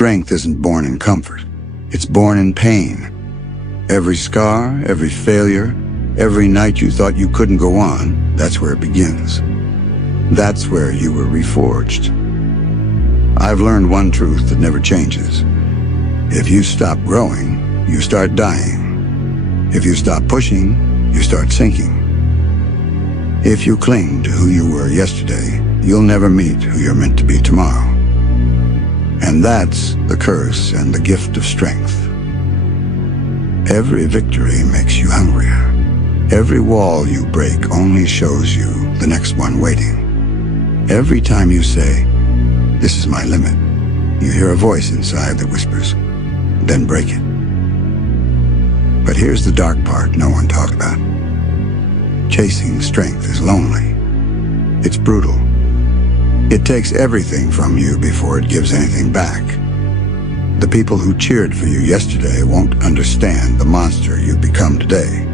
Strength isn't born in comfort. It's born in pain. Every scar, every failure, every night you thought you couldn't go on, that's where it begins. That's where you were reforged. I've learned one truth that never changes. If you stop growing, you start dying. If you stop pushing, you start sinking. If you cling to who you were yesterday, you'll never meet who you're meant to be tomorrow. And that's the curse and the gift of strength. Every victory makes you hungrier. Every wall you break only shows you the next one waiting. Every time you say, "This is my limit," you hear a voice inside that whispers, "Then break it." But here's the dark part no one talks about. Chasing strength is lonely. It's brutal. It takes everything from you before it gives anything back. The people who cheered for you yesterday won't understand the monster you've become today.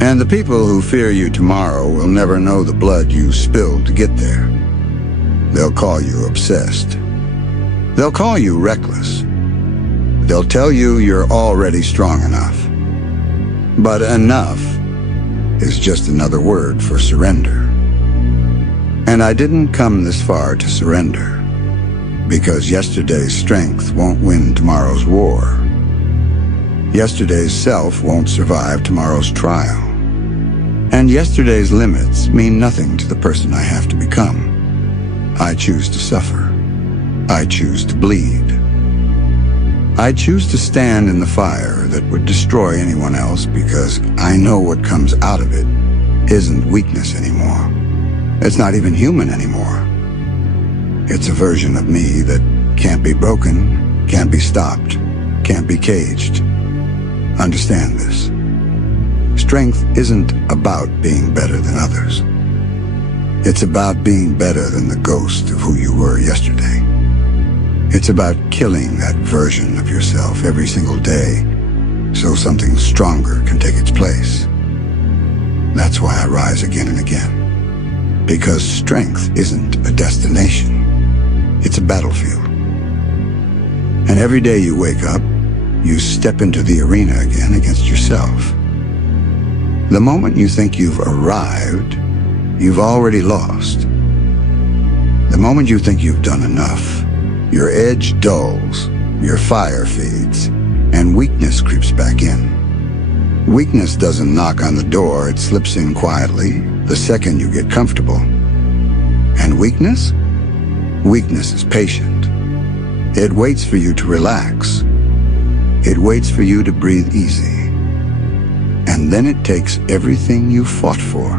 And the people who fear you tomorrow will never know the blood you spilled to get there. They'll call you obsessed. They'll call you reckless. They'll tell you you're already strong enough. But enough is just another word for surrender. And I didn't come this far to surrender, because yesterday's strength won't win tomorrow's war. Yesterday's self won't survive tomorrow's trial. And yesterday's limits mean nothing to the person I have to become. I choose to suffer. I choose to bleed. I choose to stand in the fire that would destroy anyone else, because I know what comes out of it isn't weakness anymore. It's not even human anymore. It's a version of me that can't be broken, can't be stopped, can't be caged. Understand this. Strength isn't about being better than others. It's about being better than the ghost of who you were yesterday. It's about killing that version of yourself every single day so something stronger can take its place. That's why I rise again and again. Because strength isn't a destination. It's a battlefield. And every day you wake up, you step into the arena again against yourself. The moment you think you've arrived, you've already lost. The moment you think you've done enough, your edge dulls, your fire fades, and weakness creeps back in. Weakness doesn't knock on the door, it slips in quietly the second you get comfortable. And weakness? Weakness is patient. It waits for you to relax. It waits for you to breathe easy. And then it takes everything you fought for.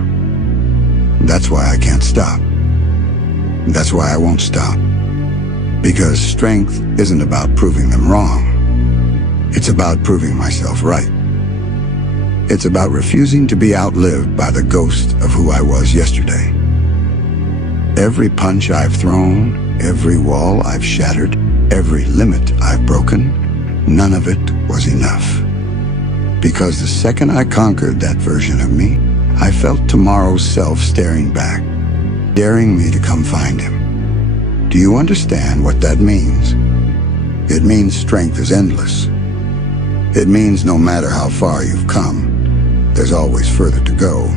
That's why I can't stop. That's why I won't stop. Because strength isn't about proving them wrong. It's about proving myself right. It's about refusing to be outlived by the ghost of who I was yesterday. Every punch I've thrown, every wall I've shattered, every limit I've broken, none of it was enough. Because the second I conquered that version of me, I felt tomorrow's self staring back, daring me to come find him. Do you understand what that means? It means strength is endless. It means no matter how far you've come, there's always further to go.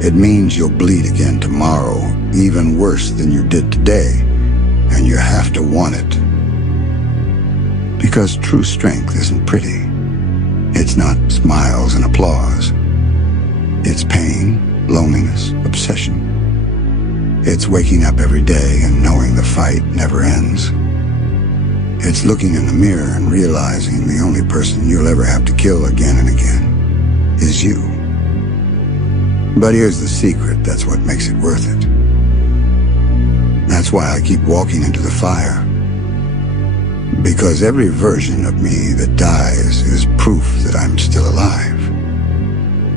It means you'll bleed again tomorrow, even worse than you did today, and you have to want it. Because true strength isn't pretty. It's not smiles and applause. It's pain, loneliness, obsession. It's waking up every day and knowing the fight never ends. It's looking in the mirror and realizing the only person you'll ever have to kill again and again is you. But here's the secret, that's what makes it worth it. That's why I keep walking into the fire. Because every version of me that dies is proof that I'm still alive.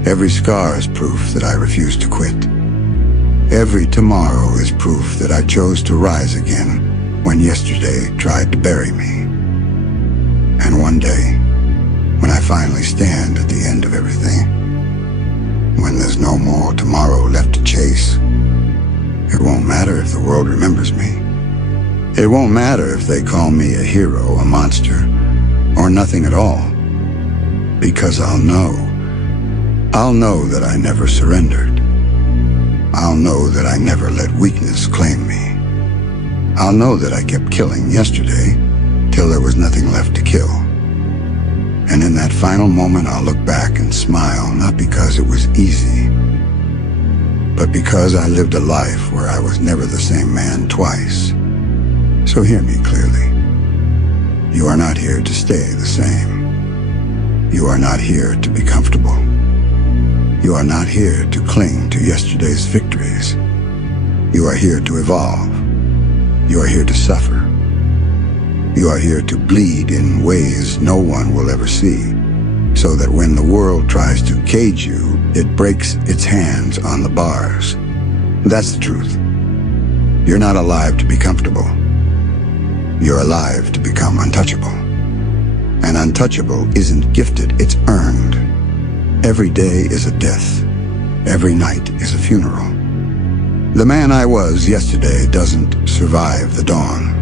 Every scar is proof that I refuse to quit. Every tomorrow is proof that I chose to rise again when yesterday tried to bury me. And one day, when I finally stand at the end of everything, when there's no more tomorrow left to chase, it won't matter if the world remembers me. It won't matter if they call me a hero, a monster, or nothing at all, because I'll know. I'll know that I never surrendered. I'll know that I never let weakness claim me. I'll know that I kept killing yesterday till there was nothing left to kill. And in that final moment, I'll look back and smile, not because it was easy, but because I lived a life where I was never the same man twice. So hear me clearly. You are not here to stay the same. You are not here to be comfortable. You are not here to cling to yesterday's victories. You are here to evolve. You are here to suffer. You are here to bleed in ways no one will ever see, so that when the world tries to cage you, it breaks its hands on the bars. That's the truth. You're not alive to be comfortable. You're alive to become untouchable. And untouchable isn't gifted, it's earned. Every day is a death. Every night is a funeral. The man I was yesterday doesn't survive the dawn.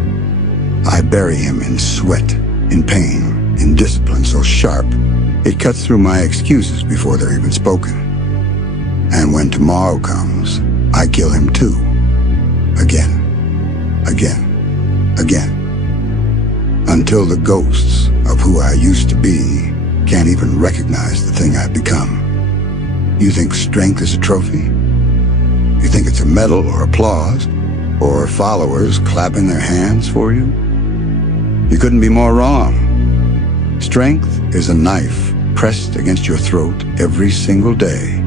I bury him in sweat, in pain, in discipline so sharp, it cuts through my excuses before they're even spoken. And when tomorrow comes, I kill him too. Again, again, again. Until the ghosts of who I used to be can't even recognize the thing I've become. You think strength is a trophy? You think it's a medal or applause, or followers clapping their hands for you? You couldn't be more wrong. Strength is a knife pressed against your throat every single day.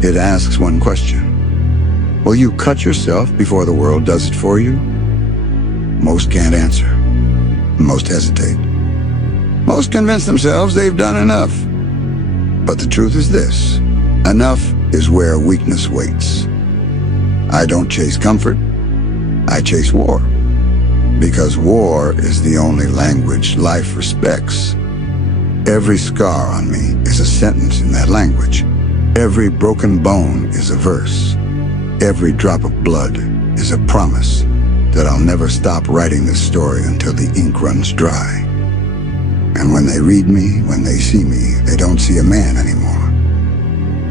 It asks one question. Will you cut yourself before the world does it for you? Most can't answer. Most hesitate. Most convince themselves they've done enough. But the truth is this: enough is where weakness waits. I don't chase comfort. I chase war. Because war is the only language life respects. Every scar on me is a sentence in that language. Every broken bone is a verse. Every drop of blood is a promise that I'll never stop writing this story until the ink runs dry. And when they read me, when they see me, they don't see a man anymore.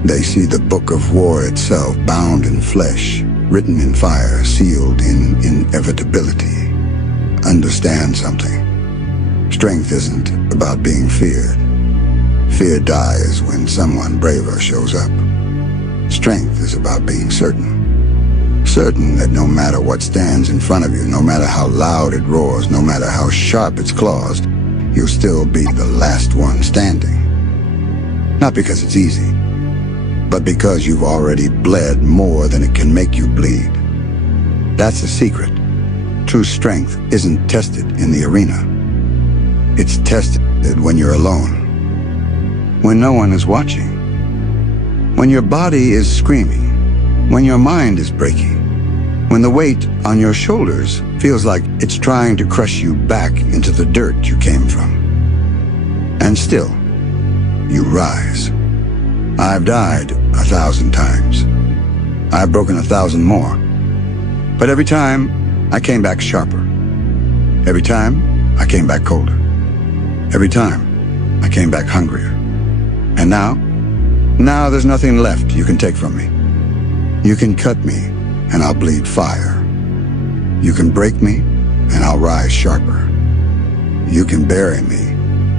They see the book of war itself, bound in flesh, written in fire, sealed in inevitability. Understand something. Strength isn't about being feared. Fear dies when someone braver shows up. Strength is about being certain. Certain that no matter what stands in front of you, no matter how loud it roars, no matter how sharp its claws, you'll still be the last one standing. Not because it's easy, but because you've already bled more than it can make you bleed. That's the secret. True strength isn't tested in the arena. It's tested when you're alone, when no one is watching, when your body is screaming, when your mind is breaking, when the weight on your shoulders feels like it's trying to crush you back into the dirt you came from. And still, you rise. I've died 1,000 times. I've broken 1,000 more. But every time, I came back sharper. Every time, I came back colder. Every time, I came back hungrier. And now there's nothing left you can take from me. You can cut me, and I'll bleed fire. You can break me, and I'll rise sharper. You can bury me,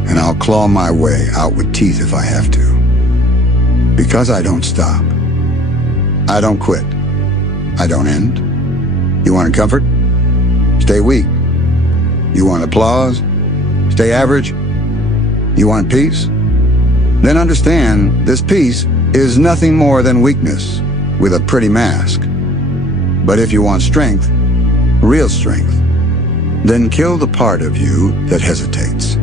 and I'll claw my way out with teeth if I have to. Because I don't stop. I don't quit. I don't end. You want comfort? Stay weak. You want applause? Stay average. You want peace? Then understand this peace is nothing more than weakness with a pretty mask. But if you want strength, real strength, then kill the part of you that hesitates.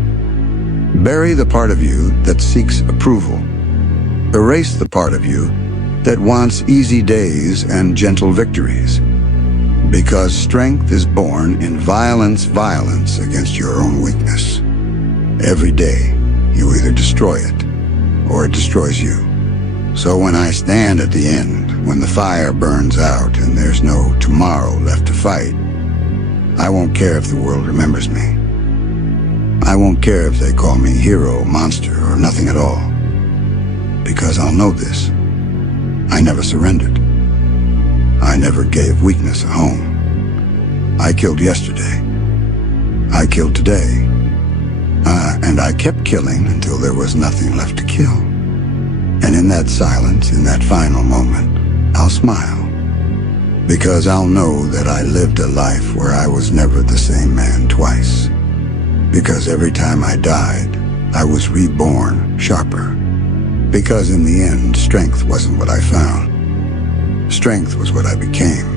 Bury the part of you that seeks approval. Erase the part of you that wants easy days and gentle victories. Because strength is born in violence against your own weakness. Every day, you either destroy it, or it destroys you. So when I stand at the end, when the fire burns out and there's no tomorrow left to fight, I won't care if the world remembers me. I won't care if they call me hero, monster, or nothing at all. Because I'll know this. I never surrendered. I never gave weakness a home. I killed yesterday. I killed today. And I kept killing until there was nothing left to kill. And in that silence, in that final moment, I'll smile. Because I'll know that I lived a life where I was never the same man twice. Because every time I died, I was reborn, sharper. Because in the end, strength wasn't what I found. Strength was what I became.